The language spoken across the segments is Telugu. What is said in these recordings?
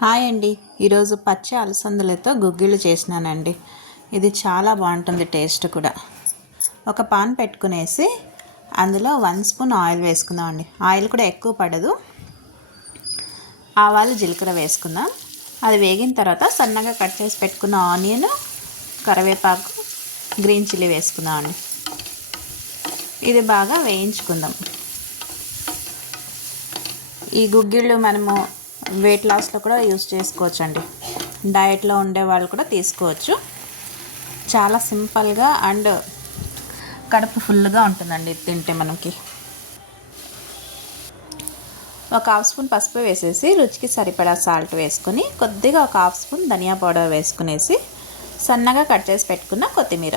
హాయ్ అండి. ఈరోజు పచ్చి అలసందలతో గుగ్గిళ్ళు చేసినానండి. ఇది చాలా బాగుంటుంది టేస్ట్ కూడా. ఒక పాన్ పెట్టుకునేసి అందులో వన్ స్పూన్ ఆయిల్ వేసుకుందామండి. ఆయిల్ కూడా ఎక్కువ పడదు. ఆవాలు జీలకర్ర వేసుకుందాం. అది వేగిన తర్వాత సన్నగా కట్ చేసి పెట్టుకున్న ఆనియన్ కరివేపాకు గ్రీన్ చిల్లీ వేసుకుందామండి. ఇది బాగా వేయించుకుందాం. ఈ గుగ్గిళ్ళు మనము వెయిట్ లాస్లో కూడా యూస్ చేసుకోవచ్చు అండి డయట్లో ఉండే వాళ్ళు కూడా తీసుకోవచ్చు. చాలా సింపుల్గా అండ్ కడుపు ఫుల్గా ఉంటుందండి తింటే మనకి. ఒక హాఫ్ స్పూన్ పసుపు వేసేసి రుచికి సరిపడా సాల్ట్ వేసుకొని కొద్దిగా ఒక హాఫ్ స్పూన్ ధనియా పౌడర్ వేసుకునేసి సన్నగా కట్ చేసి పెట్టుకున్న కొత్తిమీర.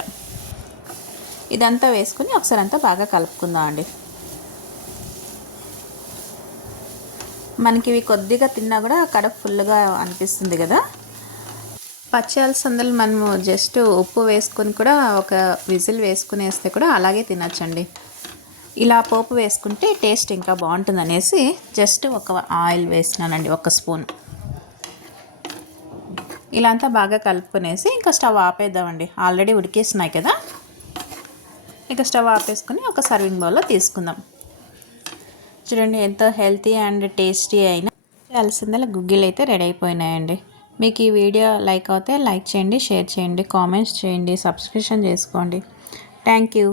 ఇదంతా వేసుకుని ఒకసారి అంతా బాగా కలుపుకుందాం అండి మనకి ఇవి కొద్దిగా తిన్నా కూడా కడుపు ఫుల్గా అనిపిస్తుంది కదా. పచ్చి అలసందలు మనము జస్ట్ ఉప్పు వేసుకొని కూడా ఒక విజిల్ వేసుకుని వేస్తే కూడా అలాగే తినచ్చండి. ఇలా పోపు వేసుకుంటే టేస్ట్ ఇంకా బాగుంటుంది అనేసి జస్ట్ ఒక ఆయిల్ వేసినానండి ఒక స్పూన్. ఇలా అంతా బాగా కలుపుకునేసి ఇంకా స్టవ్ ఆపేద్దామండి ఆల్రెడీ ఉడికేసినాయి కదా. ఇక స్టవ్ ఆపేసుకొని ఒక సర్వింగ్ బౌల్లో తీసుకుందాం. చూడండి ఎంతో హెల్తీ అండ్ టేస్టీ అయినా అలసిందల గుగ్గిలు అయితే రెడీ అయిపోయినాయండి. మీకు ఈ వీడియో లైక్ అవుతే లైక్ చేయండి షేర్ చేయండి కామెంట్స్ చేయండి సబ్స్క్రిప్షన్ చేసుకోండి. Thank you.